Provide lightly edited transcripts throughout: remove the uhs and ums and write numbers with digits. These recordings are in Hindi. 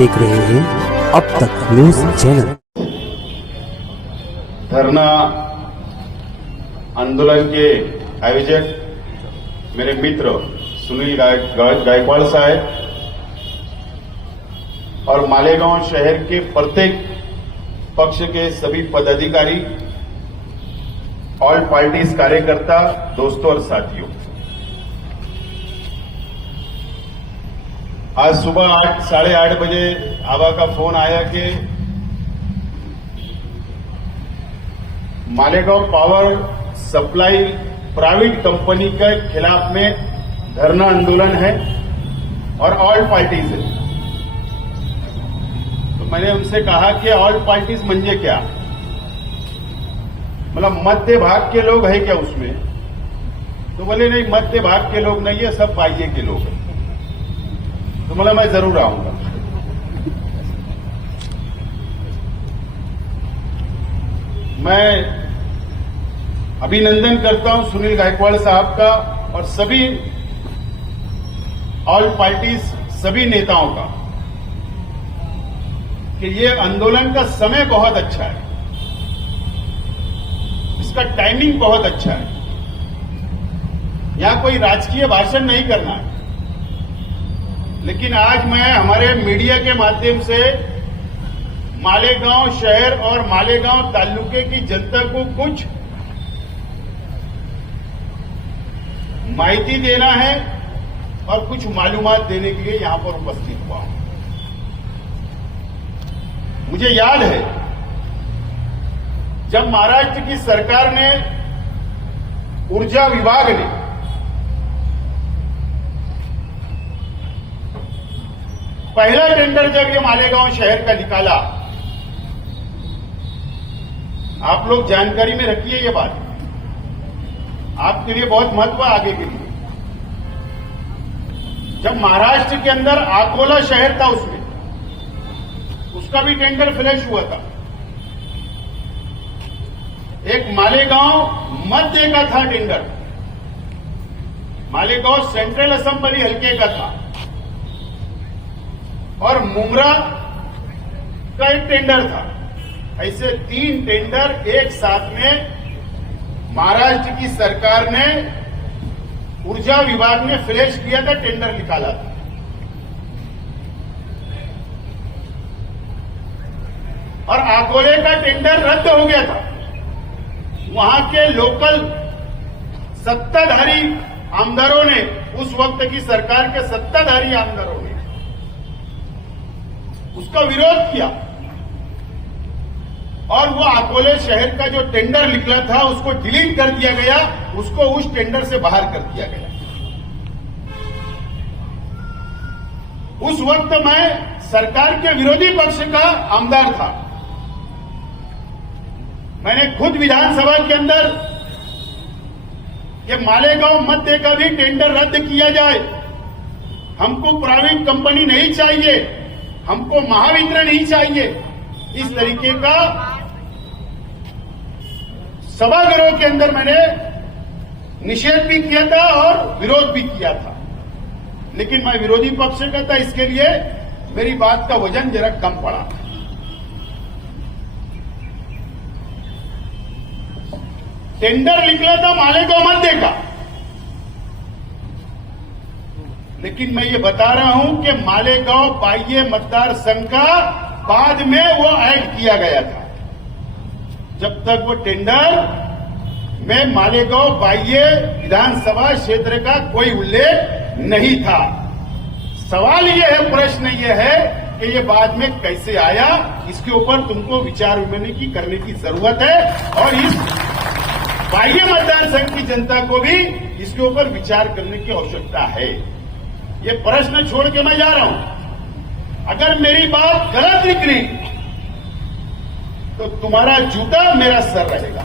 देख रहे हैं अब तक न्यूज चैनल। धरना आंदोलन के आयोजक मेरे मित्र सुनील गायकवाड़ साहब और मालेगांव शहर के प्रत्येक पक्ष के सभी पदाधिकारी, ऑल पार्टीज कार्यकर्ता, दोस्तों और साथियों, आज सुबह 8-8:30 बजे आबा का फोन आया कि Malegaon power supply private company के खिलाफ में धरना आंदोलन है और ऑल पार्टीज है। तो मैंने उनसे कहा कि ऑल पार्टीज म्हणजे क्या, मतलब मध्य भाग के लोग है क्या उसमें? तो बोले नहीं, मध्य भाग के लोग नहीं है, सब बाह्य के लोग हैं। तो बोला मैं जरूर आऊंगा। मैं अभिनंदन करता हूं सुनील गायकवाड़ साहब का और सभी ऑल पार्टीज, सभी नेताओं का, कि ये आंदोलन का समय बहुत अच्छा है, इसका टाइमिंग बहुत अच्छा है। यहां कोई राजकीय भाषण नहीं करना है, लेकिन आज मैं हमारे मीडिया के माध्यम से मालेगांव शहर और मालेगांव तालुके की जनता को कुछ माहिती देना है और कुछ मालूमात देने के लिए यहां पर उपस्थित हुआ हूं। मुझे याद है जब महाराष्ट्र की सरकार ने, ऊर्जा विभाग ने पहला टेंडर जब ये मालेगांव शहर का निकाला, आप लोग जानकारी में रखिए ये बात, आपके लिए बहुत महत्व है आगे के लिए। जब महाराष्ट्र के अंदर अकोला शहर था, उसका भी टेंडर फ्लैश हुआ था। एक मालेगांव मध्य का था टेंडर, मालेगांव सेंट्रल असेंबली हल्के का था, और मुमरा का एक टेंडर था। ऐसे 3 टेंडर एक साथ में महाराष्ट्र की सरकार ने, ऊर्जा विभाग ने फ्लैश किया था, टेंडर निकाला था। और अकोले का टेंडर रद्द हो गया था। वहां के लोकल सत्ताधारी आमदारों ने, उस वक्त की सरकार के सत्ताधारी आमदारों ने उसका विरोध किया और वो अकोले शहर का जो टेंडर निकला था उसको डिलीट कर दिया गया, उसको उस टेंडर से बाहर कर दिया गया। उस वक्त मैं सरकार के विरोधी पक्ष का आमदार था। मैंने खुद विधानसभा के अंदर कि मालेगांव मध्य का भी टेंडर रद्द किया जाए, हमको प्राइवेट कंपनी नहीं चाहिए, हमको महावितरण ही चाहिए, इस तरीके का सभागृह के अंदर मैंने निषेध भी किया था और विरोध भी किया था। लेकिन मैं विरोधी पक्ष का था, इसके लिए मेरी बात का वजन जरा कम पड़ा। टेंडर निकला था मालेगांव मध्य का, लेकिन मैं ये बता रहा हूं कि मालेगांव बाह्य मतदार संघ का बाद में वो ऐड किया गया था। जब तक वो टेंडर में मालेगांव बाह्य विधानसभा क्षेत्र का कोई उल्लेख नहीं था। सवाल ये है, प्रश्न ये है कि ये बाद में कैसे आया, इसके ऊपर तुमको विचार विमर्श करने की जरूरत है और इस बाह्य मतदार संघ की जनता को भी इसके ऊपर विचार करने की आवश्यकता है। ये प्रश्न छोड़ के मैं जा रहा हूं। अगर मेरी बात गलत निकली तो तुम्हारा जूता मेरा सर रहेगा।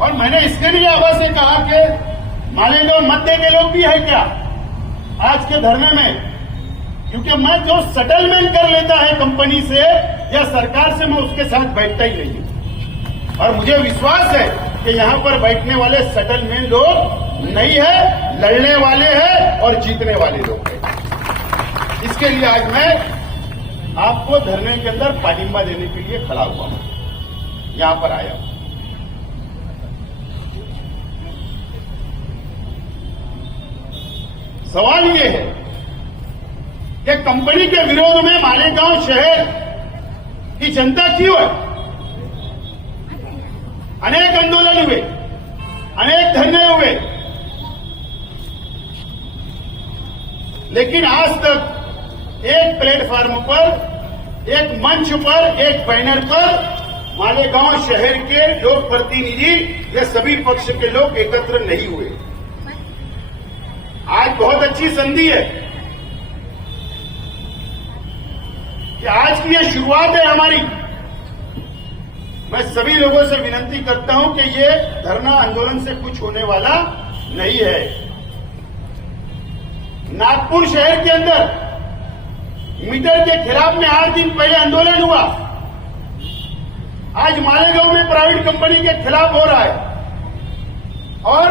और मैंने इसके लिए आभा से कहा कि मालेगांव मध्य के लोग भी है क्या आज के धरने में, क्योंकि मैं जो सेटलमेंट कर लेता है कंपनी से या सरकार से, मैं उसके साथ बैठता ही नहीं हूं। और मुझे विश्वास है कि यहां पर बैठने वाले सेटलमेंट लोग नहीं है, लड़ने वाले हैं और जीतने वाले लोग हैं। इसके लिए आज मैं आपको धरने के अंदर पाठिंबा देने के लिए खड़ा हुआ हूं, यहां पर आया हूं। सवाल ये है कि कंपनी के विरोध में मालेगांव शहर की जनता क्यों है? अनेक आंदोलन हुए, अनेक धरने हुए, लेकिन आज तक एक प्लेटफार्म पर, एक मंच पर, एक बैनर पर मालेगांव शहर के लोक प्रतिनिधि या सभी पक्ष के लोग एकत्र नहीं हुए। आज बहुत अच्छी संधि है कि आज की ये शुरुआत है हमारी। मैं सभी लोगों से विनती करता हूं कि ये धरना आंदोलन से कुछ होने वाला नहीं है। नागपुर शहर के अंदर मीटर के खिलाफ में 8 दिन पहले आंदोलन हुआ। आज मालेगांव में प्राइवेट कंपनी के खिलाफ हो रहा है और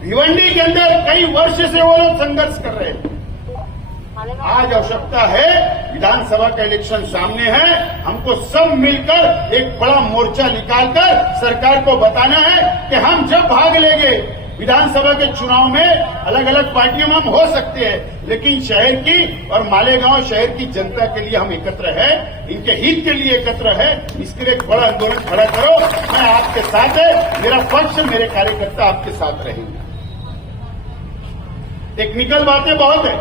भिवंडी के अंदर कई वर्ष से वो लोग संघर्ष कर रहे हैं। आज आवश्यकता है, विधानसभा का इलेक्शन सामने है, हमको सब मिलकर एक बड़ा मोर्चा निकालकर सरकार को बताना है कि हम जब भाग लेंगे विधानसभा के चुनाव में, अलग अलग पार्टियों में हम हो सकते हैं, लेकिन शहर की और मालेगांव शहर की जनता के लिए हम एकत्र है, इनके हित के लिए एकत्र है। इसके लिए एक बड़ा आंदोलन खड़ा करो। मैं आपके साथ है, मेरा पक्ष, मेरे कार्यकर्ता आपके साथ रहेंगे। टेक्निकल बातें बहुत है।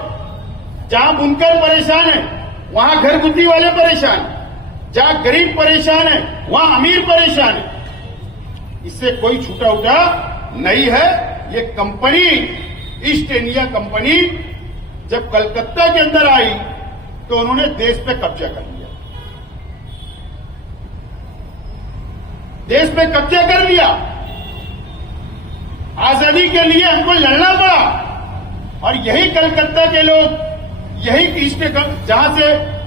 जहां बुनकर परेशान है वहां घरगुती वाले परेशान है, जहां गरीब परेशान है वहां अमीर परेशान है। इससे कोई छूटा उठा नहीं है। ये कंपनी, ईस्ट इंडिया कंपनी, जब कलकत्ता के अंदर आई तो उन्होंने देश पे कब्जा कर लिया। देश पे कब्जा कर लिया। आजादी के लिए हमको लड़ना पड़ा और यही कलकत्ता के लोग, यही जहां से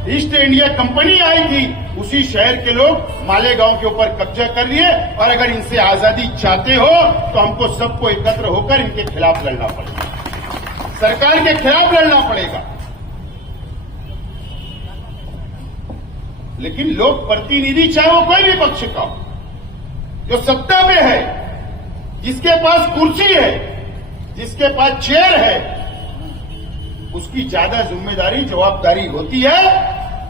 ईस्ट इंडिया कंपनी आई थी, उसी शहर के लोग मालेगांव के ऊपर कब्जा कर लिए। और अगर इनसे आजादी चाहते हो तो हमको सबको एकत्र होकर इनके खिलाफ लड़ना पड़ेगा, सरकार के खिलाफ लड़ना पड़ेगा। लेकिन लोक प्रतिनिधि, चाहे वो कोई भी पक्ष का हो, जो सत्ता में है, जिसके पास कुर्सी है, जिसके पास चेयर है, उसकी ज्यादा जिम्मेदारी, जवाबदारी होती है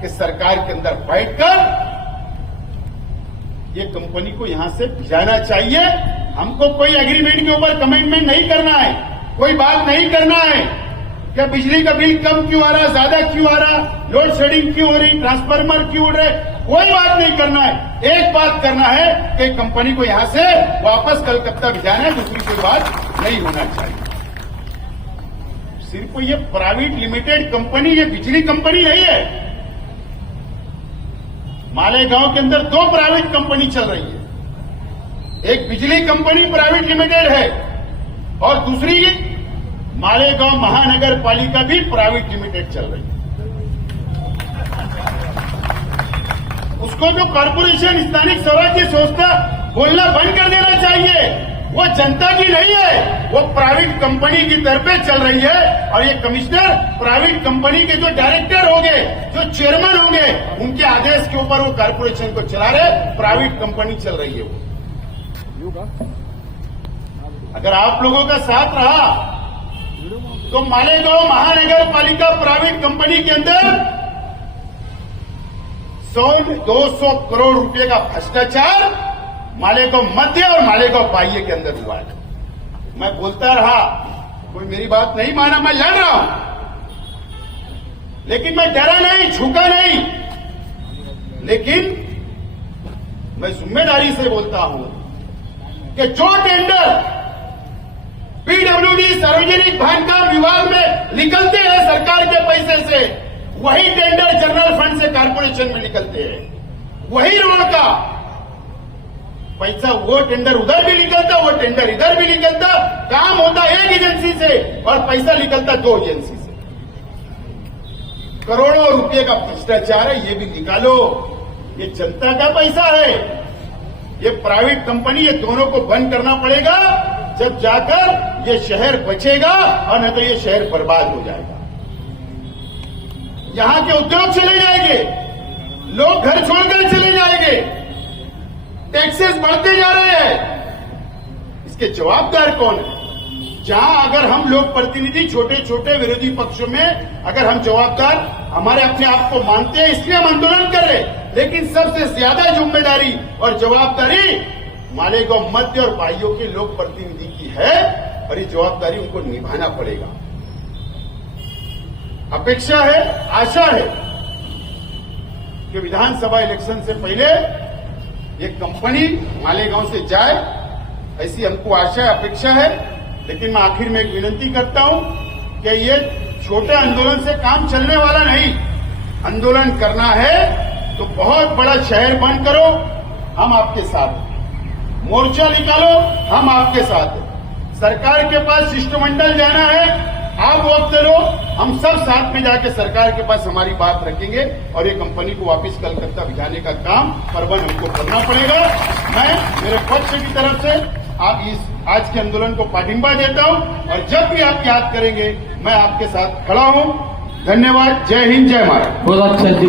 कि सरकार के अंदर बैठकर ये कंपनी को यहां से भिजाना चाहिए। हमको कोई एग्रीमेंट के ऊपर कमिटमेंट नहीं करना है, कोई बात नहीं करना है कि बिजली का बिल कम क्यों आ रहा, ज्यादा क्यों आ रहा, लोड शेडिंग क्यों हो रही, ट्रांसफार्मर क्यों उड़ रहे, कोई बात नहीं करना है। एक बात करना है कि कंपनी को यहां से वापस कलकत्ता भिजाना है, दूसरी कोई बात नहीं होना चाहिए। सिर्फ ये प्राइवेट लिमिटेड कंपनी, ये बिजली कंपनी नहीं है। मालेगांव के अंदर 2 प्राइवेट कंपनी चल रही है। एक बिजली कंपनी प्राइवेट लिमिटेड है और दूसरी मालेगांव महानगर पालिका भी प्राइवेट लिमिटेड चल रही है। उसको जो कॉर्पोरेशन स्थानिक स्वराज्य संस्था बोलना बंद कर देना चाहिए। वो जनता की नहीं है, वो प्राइवेट कंपनी की तरफ चल रही है। और ये कमिश्नर प्राइवेट कंपनी के जो डायरेक्टर होंगे, जो चेयरमैन होंगे, उनके आदेश के ऊपर वो कॉर्पोरेशन को चला रहे, प्राइवेट कंपनी चल रही है वो। अगर आप लोगों का साथ रहा तो मालेगांव महानगर पालिका प्राइवेट कंपनी के अंदर 100-200 करोड़ रुपए का भ्रष्टाचार मालेगांव मध्य और मालेगांव बाह्य के अंदर हुआ है। मैं बोलता रहा, कोई मेरी बात नहीं माना, मैं लड़ रहा हूं, लेकिन मैं डरा नहीं, झुका नहीं। लेकिन मैं जिम्मेदारी से बोलता हूं कि जो टेंडर पीडब्ल्यूडी सार्वजनिक बांधकाम विभाग में निकलते हैं सरकार के पैसे से, वही टेंडर जनरल फंड से कारपोरेशन में निकलते हैं। वही रोड का पैसा, वो टेंडर उधर भी निकलता, वो टेंडर इधर भी निकलता। काम होता एक एजेंसी से और पैसा निकलता 2 एजेंसी से। करोड़ों रुपए का भ्रष्टाचार है, ये भी निकालो। ये जनता का पैसा है, ये प्राइवेट कंपनी, ये दोनों को बंद करना पड़ेगा, जब जाकर ये शहर बचेगा और नहीं तो ये शहर बर्बाद हो जाएगा। यहां के उद्योग चले जाएंगे, लोग घर छोड़कर चले जाएंगे, टैक्सेस बढ़ते जा रहे हैं। इसके जवाबदार कौन है? जहां अगर हम लोग प्रतिनिधि छोटे छोटे विरोधी पक्षों में अगर हम जवाबदार हमारे अपने आप को मानते हैं, इसलिए हम आंदोलन कर रहे हैं, लेकिन सबसे ज्यादा जिम्मेदारी और जवाबदारी मालेगांव मध्य और बाइयों के लोक प्रतिनिधि की है और ये जवाबदारी उनको निभाना पड़ेगा। अपेक्षा है, आशा है कि विधानसभा इलेक्शन से पहले ये कंपनी मालेगांव से जाए, ऐसी हमको आशा है, अपेक्षा है। लेकिन मैं आखिर में एक विनती करता हूं कि ये छोटे आंदोलन से काम चलने वाला नहीं। आंदोलन करना है तो बहुत बड़ा शहर बंद करो, हम आपके साथ हैं। मोर्चा निकालो, हम आपके साथ हैं। सरकार के पास शिष्टमंडल जाना है, आप वक्त लो, हम सब साथ में जाके सरकार के पास हमारी बात रखेंगे और ये कंपनी को वापस कलकत्ता भिजाने का काम फरवन हमको करना पड़ेगा। मैं मेरे पक्ष की तरफ से आप इस आज के आंदोलन को पाठिंबा देता हूं और जब भी आप याद करेंगे मैं आपके साथ खड़ा हूं। धन्यवाद। जय हिंद, जय महाराज। बहुत अच्छा जी।